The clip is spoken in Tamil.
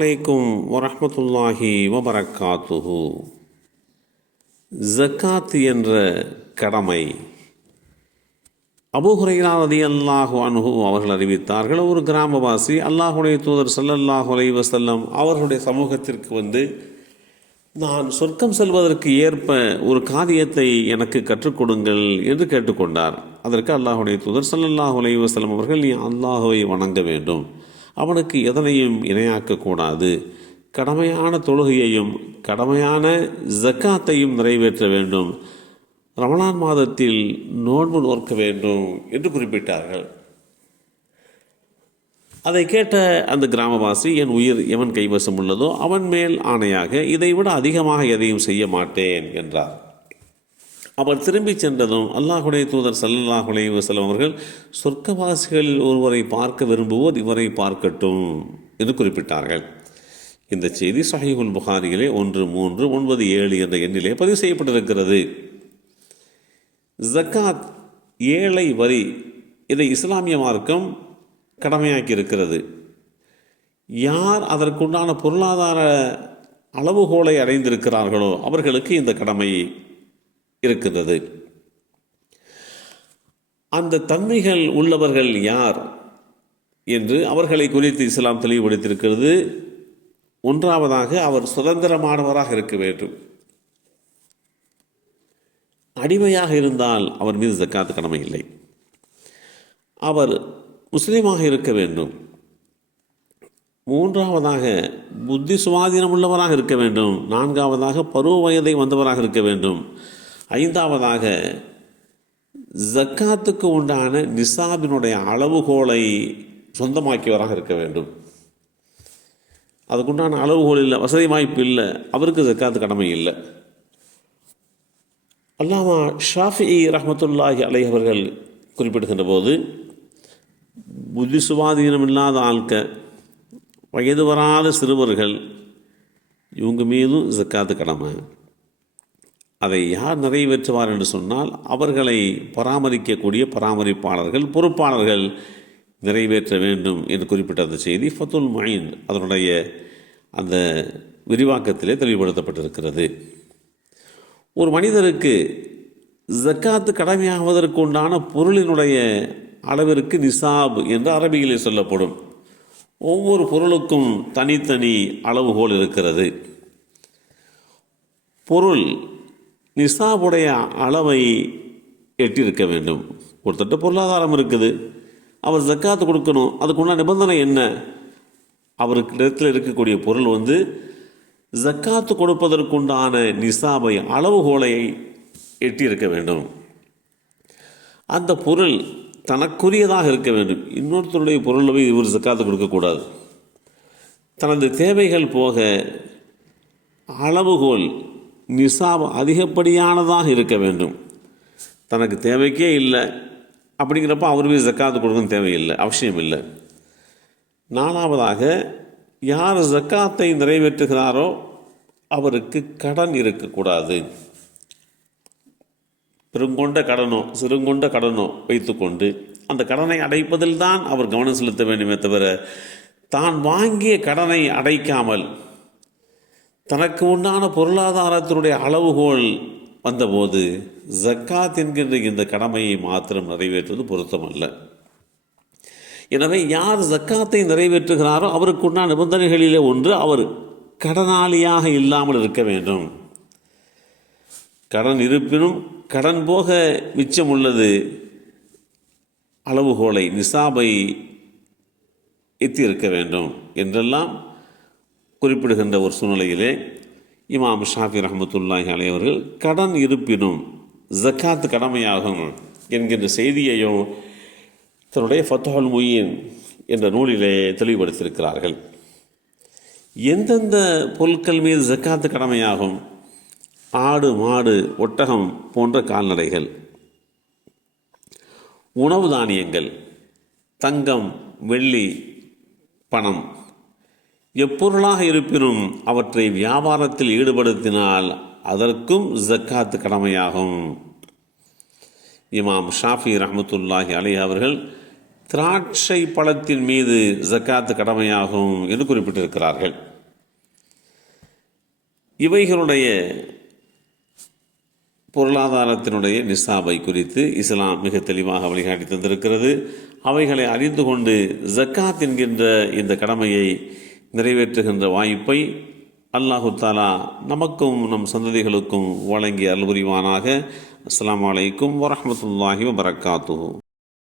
அலைக்கும் வரஹ்மத்துல்லாஹி வபரக்காத்துஹு. ஜக்காத் என்ற கடமை அபூ ஹுரைரா ரலியல்லாஹு அன்ஹு அவர்கள் அறிவித்தார்கள். ஒரு கிராமவாசி அல்லாஹுடைய தூதர் ஸல்லல்லாஹு அலைஹி வஸல்லம் அவர்களுடைய சமூகத்திற்கு வந்து, நான் சொர்க்கம் செல்வதற்கு ஏற்ப ஒரு காரியத்தை எனக்கு கற்றுக் கொடுங்கள் என்று கேட்டுக்கொண்டார். அதற்கு அல்லாஹுடைய தூதர் ஸல்லல்லாஹு அலைஹி வஸல்லம் அவர்கள், நீ அல்லாஹுவை வணங்க வேண்டும், அவனுக்கு எதனையும் இணையாக்கக்கூடாது, கடமையான தொழுகையையும் கடமையான ஜக்காத்தையும் நிறைவேற்ற வேண்டும், ரமலான் மாதத்தில் நோன்பு நோக்க வேண்டும் என்று குறிப்பிட்டார்கள். அதை கேட்ட அந்த கிராமவாசி, என் உயிர் எவன் கைவசம் உள்ளதோ அவன் மேல் ஆணையாக இதைவிட அதிகமாக எதையும் செய்ய மாட்டேன் என்றார். அவர் திரும்பி சென்றதும் அல்லாஹுடைய தூதர் ஸல்லல்லாஹு அலைஹி வஸல்லம் அவர்கள், சொர்க்கவாசிகளில் ஒருவரை பார்க்க விரும்புவோர் இவரை பார்க்கட்டும் என்று குறிப்பிட்டார்கள். இந்த செய்தி ஸஹீஹுல் புகாரியிலே 1397 என்ற எண்ணிலே பதிவு செய்யப்பட்டிருக்கிறது. ஜக்காத் ஏழை வரி, இதை இஸ்லாமிய மார்க்கம் கடமையாக்கி இருக்கிறது. யார் அதற்குண்டான பொருளாதார அளவுகோலை அடைந்திருக்கிறார்களோ அவர்களுக்கு இந்த கடமை இருக்கிறது. அந்த தன்மைகள் உள்ளவர்கள் யார் என்று அவர்களை குறித்து இஸ்லாம் தெளிவுபடுத்தியிருக்கிறது. ஒன்றாவதாக, அவர் சுதந்திரமானவராக இருக்க வேண்டும். அடிமையாக இருந்தால் அவர் மீது ஜக்காத் கடமை இல்லை. அவர் முஸ்லீமாக இருக்க வேண்டும். மூன்றாவதாக, புத்தி சுவாதீனம் உள்ளவராக இருக்க வேண்டும். நான்காவதாக, பருவ வயதை வந்தவராக இருக்க வேண்டும். ஐந்தாவதாக, ஜக்காத்துக்கு உண்டான நிசாபினுடைய அளவுகோலை சொந்தமாக்கியவராக இருக்க வேண்டும். அதுக்குண்டான அளவுகோல் இல்லை, வசதி வாய்ப்பு இல்லை, அவருக்கு ஜக்காத்து கடமை இல்லை. அல்லாமா ஷாஃபிஈ ரஹ்மத்துல்லாஹி அலைஹி அவர்கள் குறிப்பிடுகின்ற போது, புத்தி சுவாதீனம் இல்லாத ஆட்கள், வயது வராத சிறுவர்கள், இவங்க மீதும் ஜக்காத்து கடமை. அதை யார் நிறைவேற்றுவார் என்று சொன்னால், அவர்களை பராமரிக்கக்கூடிய பராமரிப்பாளர்கள், பொறுப்பாளர்கள் நிறைவேற்ற வேண்டும் என்று குறிப்பிட்ட அந்த செய்தி ஃபத்துல் முயின் அதனுடைய அந்த விரிவாக்கத்திலே தெளிவுபடுத்தப்பட்டிருக்கிறது. ஒரு மனிதருக்கு ஜக்காத்து கடமையாவதற்கு உண்டான பொருளினுடைய அளவிற்கு நிசாப் என்று அரபியிலே சொல்லப்படும். ஒவ்வொரு பொருளுக்கும் தனித்தனி அளவுகோல் இருக்கிறது. பொருள் நிசாபுடைய அளவை எட்டியிருக்க வேண்டும். ஒருத்தட்ட பொருளாதாரம் இருக்குது, அவர் ஜக்காத்து கொடுக்கணும், அதுக்குண்டான நிபந்தனை என்ன? அவருக்கு இடத்தில் இருக்கக்கூடிய பொருள் வந்து ஜக்காத்து கொடுப்பதற்குண்டான நிசாபை, அளவுகோலை எட்டியிருக்க வேண்டும். அந்த பொருள் தனக்குரியதாக இருக்க வேண்டும். இன்னொருத்தருடைய பொருளை இவர் ஜக்காத்து கொடுக்கக்கூடாது. தனது தேவைகள் போக அளவுகோல் நிசாப் அதிகப்படியானதாக இருக்க வேண்டும். தனக்கு தேவைக்கே இல்லை அப்படிங்கிறப்ப அவருக்கு ஜக்காத்து கொடுக்கணும் தேவையில்லை, அவசியம் இல்லை. நாலாவதாக, யார் ஜக்காத்தை நிறைவேற்றுகிறாரோ அவருக்கு கடன் இருக்கக்கூடாது. பெருங்கொண்ட கடனோ சிறுங்கொண்ட கடனோ வைத்துக்கொண்டு அந்த கடனை அடைப்பதில் தான் அவர் கவனம் செலுத்த வேண்டுமே தவிர, தான் வாங்கிய கடனை அடைக்காமல் தனக்கு உண்டான பொருளாதாரத்தினுடைய அளவுகோல் வந்தபோது ஜக்காத் என்கின்ற இந்த கடமையை மாத்திரம் நிறைவேற்றுவது பொருத்தமல்ல. எனவே யார் ஜக்காத்தை நிறைவேற்றுகிறாரோ அவருக்கு உண்டான நிபந்தனைகளிலே ஒன்று, அவர் கடனாளியாக இல்லாமல் இருக்க வேண்டும். கடன் இருப்பினும் கடன் போக மிச்சம் உள்ளது அளவுகோலை, நிசாபை எத்தி இருக்க வேண்டும் என்றெல்லாம் குறிப்பிடுகின்ற ஒரு சூழ்நிலையிலே இமாம் ஷாஃபி ரஹ்மத்துல்லாஹி அலைஹி அவர்கள் கடன் இருப்பினும் ஜக்காத்து கடமையாகும் என்கின்ற செய்தியையும் தன்னுடைய ஃபத்ஹுல் முயின் என்ற நூலிலே தெளிவுபடுத்தியிருக்கிறார்கள். எந்தெந்த பொருட்கள் மீது ஜக்காத்து கடமையாகும்? ஆடு, மாடு, ஒட்டகம் போன்ற கால்நடைகள், உணவு தானியங்கள், தங்கம், வெள்ளி, பணம், எப்பொருளாக இருப்பினும் அவற்றை வியாபாரத்தில் ஈடுபடுத்தினால் அதற்கும் ஜக்காத்து கடமையாகும். இமாம் ஷாஃபி ரஹ்மத்துல்லாஹி அலைஹி அவர்கள் திராட்சை பழத்தின் மீது ஜக்காத்து கடமையாகும் என்று குறிப்பிட்டிருக்கிறார்கள். இவைகளுடைய பொருளாதாரத்தினுடைய நிசாபை குறித்து இஸ்லாம் மிக தெளிவாக வழிகாட்டி தந்திருக்கிறது. அவைகளை அறிந்து கொண்டு ஜக்காத் என்கின்ற இந்த கடமையை நிறைவேற்றுகின்ற வாய்ப்பை அல்லாஹு தாலா நமக்கும் நம் சந்ததிகளுக்கும் வழங்கி அருள் புரிவானாக. அஸ்ஸலாமு அலைக்கும் வரஹ்மத்துல்லாஹி வபரகாத்துஹு.